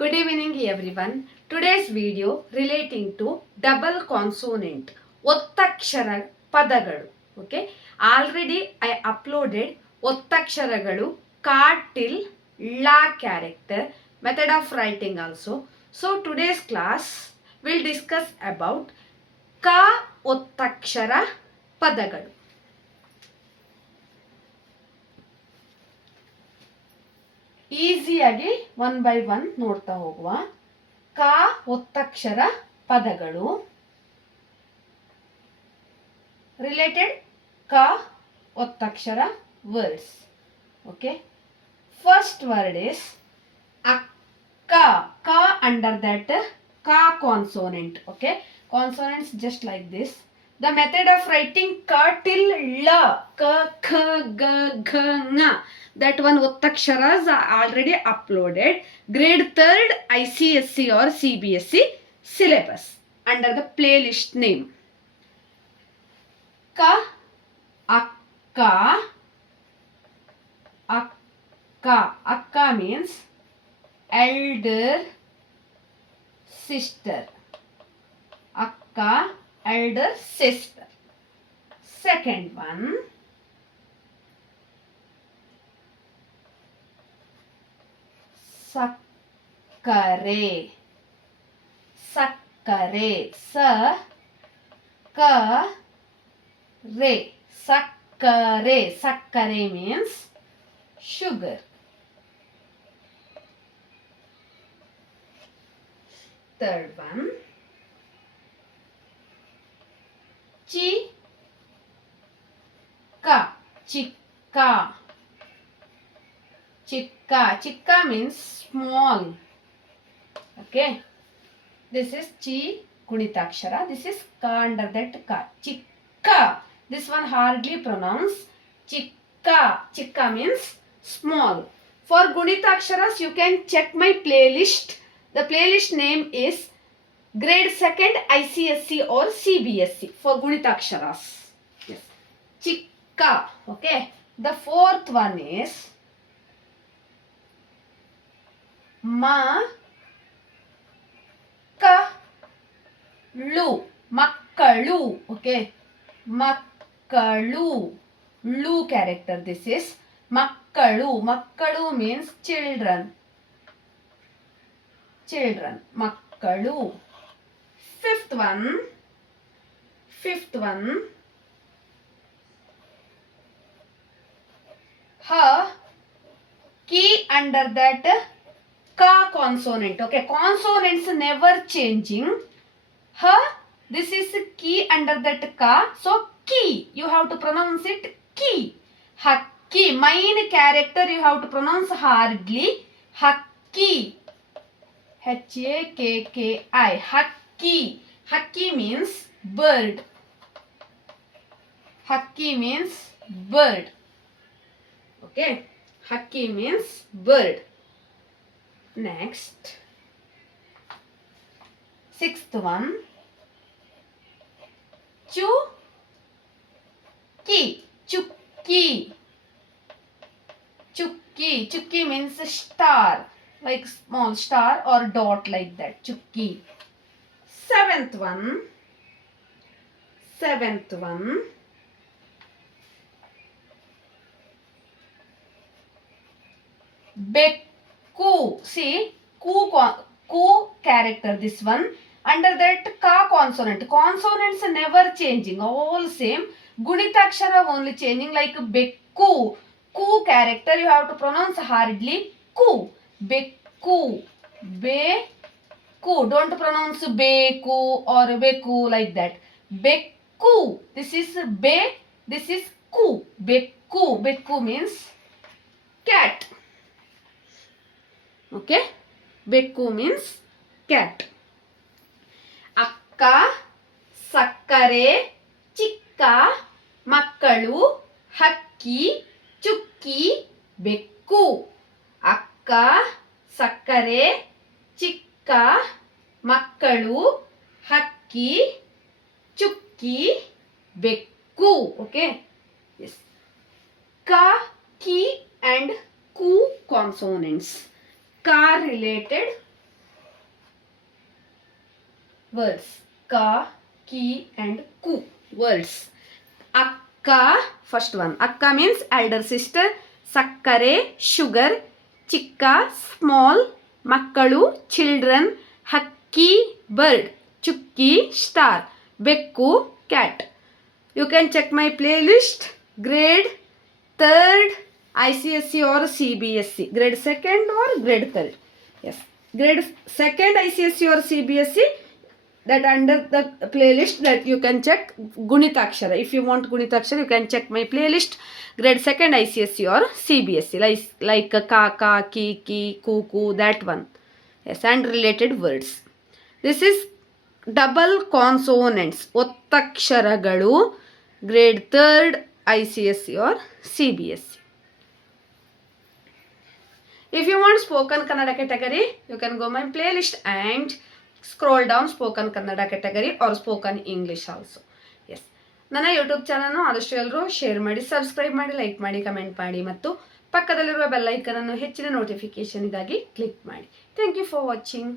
Good evening everyone. Today's video relating to double consonant ಒತ್ತಕ್ಷರ ಪದಗಳು. Okay. Already I uploaded ಒತ್ತಕ್ಷರಗಳು ka till la character method of writing also. So today's class will discuss about ka ಒತ್ತಕ್ಷರ ಪದಗಳು. ಈಸಿಯಾಗಿ one by one ನೋಡ್ತಾ ಹೋಗುವ. ಕ ಒತ್ತಕ್ಷರ ಪದಗಳು related ಕ ಒತ್ತಕ್ಷರ words. Okay, first word is akka. Ka under that ka consonant. Okay, consonants just like this. The method of writing ka till la, ka, kha, ga, gha, nga. That one ottaksharas are already uploaded. Grade 3rd ICSC or CBSE syllabus under the playlist name. Ka, akka, akka. Akka means elder sister. Akka, elder sister. Second one, sakkare. Sakkare. Sa ka re. Sakkare. Sakkare means sugar. Third one, chikka. Chikka. Chikka. Chikka means small. Okay. This is chi gunitakshara. This is ka under that ka. Chikka. This one hardly pronounce. Chikka. Chikka means small. For gunitaksharas you can check my playlist. The playlist name is Grade 2nd ICSC or CBSE for Gunitaksharas. Yes. Chikka. Okay. The fourth one is makkalu. Makkalu. Okay. Makkalu. Lu character. This is makkalu. Makkalu means children. Children. Makkalu. Fifth one, ha, key under that ka consonant. Okay, consonants never changing. Ha, this is key under that ka. So key, you have to pronounce it key. Hakki, main character you have to pronounce hardly. Hakki. Hakki. Hakki. Hakki means bird. Hakki means bird. Okay. Hakki means bird. Next. Sixth one. Chukki. Chukki. Chukki. Chukki means star. Like small star or dot like that. Chukki. Seventh one, bekku. See, ku character, this one. Under that ka consonant. Consonants never changing, all same. Gunitakshara only changing, like bekku. Ku character you have to pronounce hardly. Ku. Bekku. Ku. Don't pronounce beku or beku like that. Bekku. This is be. This is ku. Bekku. Bekku means cat. Okay. Bekku means cat. Akka, sakkare, chikka, makkalu, hakki, chukki, bekku. Akka, sakkare, chikka, ಮಕ್ಕಳು, ಹಕ್ಕಿ, ಚುಕ್ಕಿ, ಬೆಕ್ಕು. Okay. Yes. Ka, ki and ku consonants. Ka related words. Ka, ki and ku words. Akka, first one. Akka means elder sister. Sakkare, sugar. Chikka, small. Makkalu, children. Hakki, bird. Chukki, star. Bekku, cat. You can check my playlist. Grade 3rd ICSE or CBSE. Grade 2nd or grade 3rd. Yes. Grade 2nd ICSE or CBSE. That under the playlist that you can check Gunitakshara. If you want Gunitakshara, you can check my playlist. Grade 2nd ICSE or CBSE. Like Kaka, Ki, Kuku, that one. Yes, and related words. This is double consonants. Ottaksharaಗಳು. Grade 3rd ICSE or CBSE. If you want spoken Kannada category, you can go my playlist and scroll down spoken Kannada category or spoken English also. Yes. ನನ್ನ YouTube ಚಾನಲ್ನ ಆದಷ್ಟು ಎಲ್ಲರೂ share ಮಾಡಿ, subscribe ಮಾಡಿ, like ಮಾಡಿ, comment ಮಾಡಿ ಮತ್ತು ಪಕ್ಕದಲ್ಲಿರುವ ಬೆಲ್ ಐಕನ್ ಅನ್ನು ಹೆಚ್ಚಿನ ನೋಟಿಫಿಕೇಶನ್ಗಾಗಿ ಕ್ಲಿಕ್ ಮಾಡಿ. Thank you for watching.